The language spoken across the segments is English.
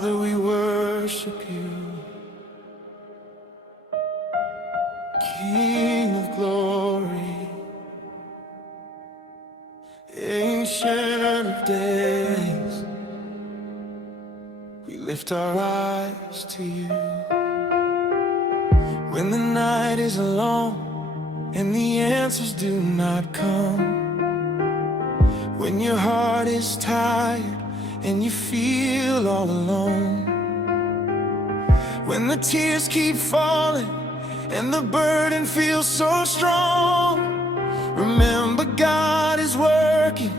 Father, we worship you, King of glory, Ancient of days. We lift our eyes to you. When the night is long and the answers do not come, when your heart is tired and you feel all alone, when the tears keep falling and the burden feels so strong, remember God is working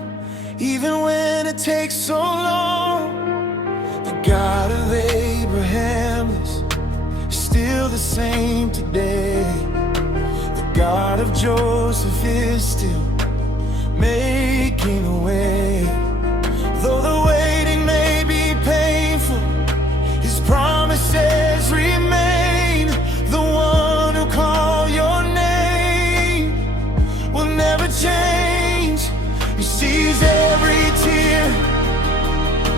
even when it takes so long. The God of Abraham is still the same today. The God of Joseph is still making a way. Though the waiting may be painful, His promises remain. The one who called your name will never change. He sees every tear,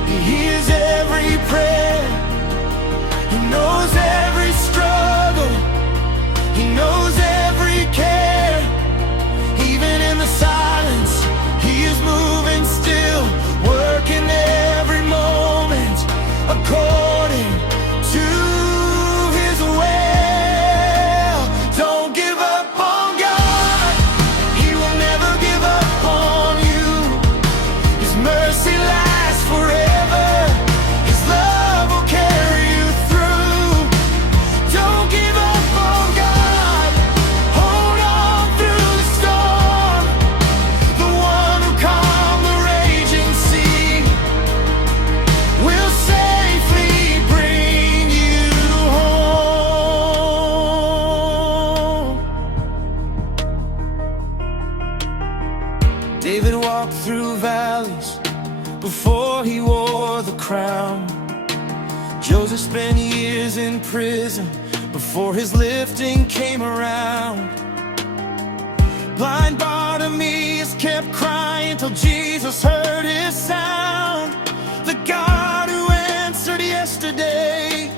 He hears every prayer, He knows every struggle, He knows every care. Even in the silence, He is moving still, working every moment according to His will. Don't give up on God, He will never give up on you. His mercy lasts forever, His love will carry you through. Don't give up on God, hold on through the storm. The one who calmed the raging sea will safely bring you home. David walked through valleys before he wore the crown. Joseph spent years in prison before his lifting came around. Blind Bartimaeus kept crying till Jesus heard his sound. The God who answered yesterday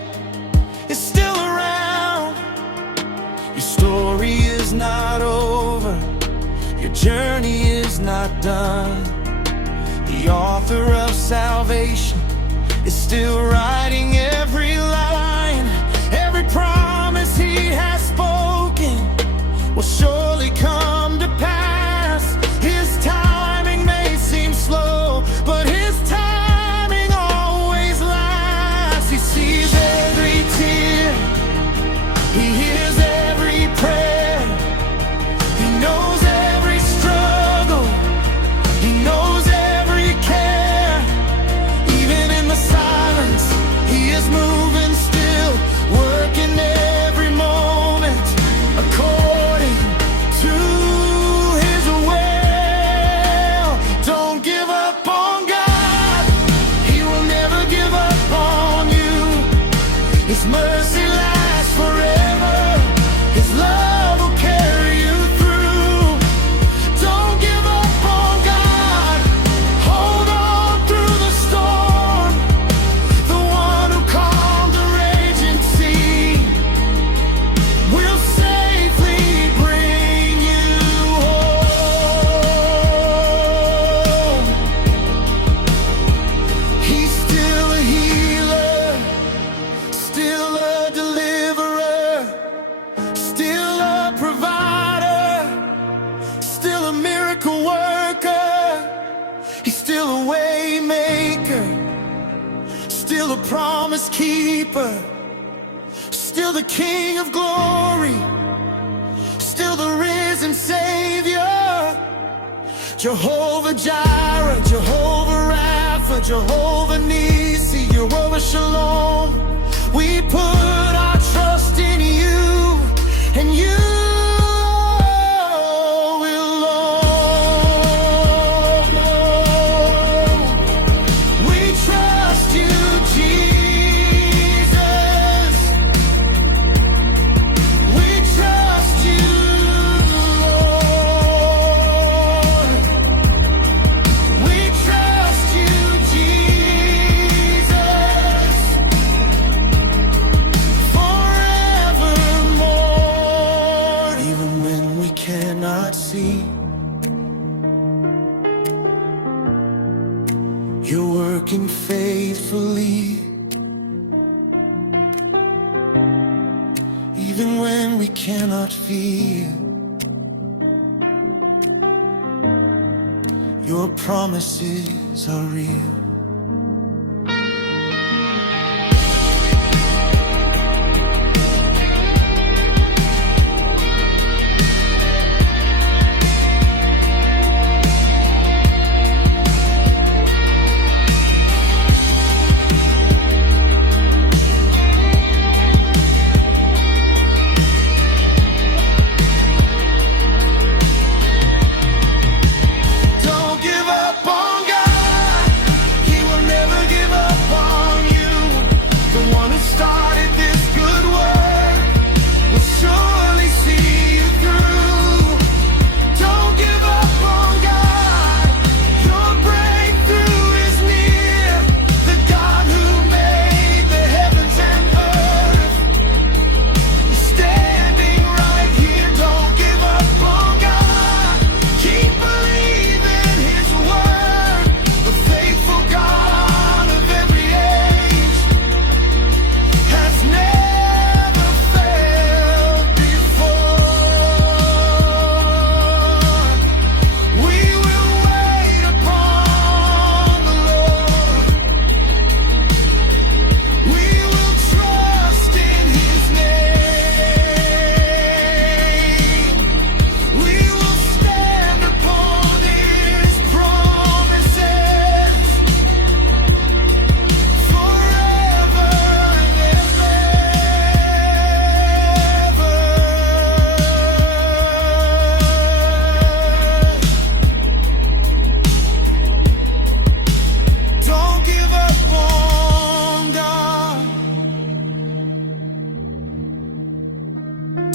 is still around. Your story is not over, your journey is not done. The author of salvation is still writing every line. Every promise He has spoken will surely come to pass. His timing may seem slow, but His timing always lasts. He sees every tear, He hears every prayer, He knows every struggle, He knows every care. Even in the silence, He is moving still, working every moment according to His will. Don't give up on God, He will never give up on you. His mercy lasts forever, His love will carry you through. Don't give up on God, hold on through the storm. The one who calmed the raging sea will safely bring you home. He's still a healer, still a deliverer, still a provider, still a miracle worker. He's still a way maker, still a promise keeper, still the King of glory, still the risen Savior. Jehovah Jireh, Jehovah Rapha, Jehovah Nissi, Jehovah Shalom. We put our trust in you, and you alone. We trust you, Jesus. We trust you, Lord. We trust you, Jesus. working faithfully. Even when we cannot feel, your promises are real.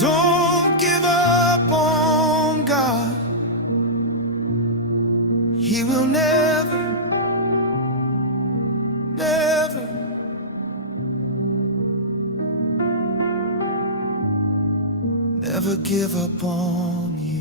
Don't give up on God. He will never, never, never give up on you.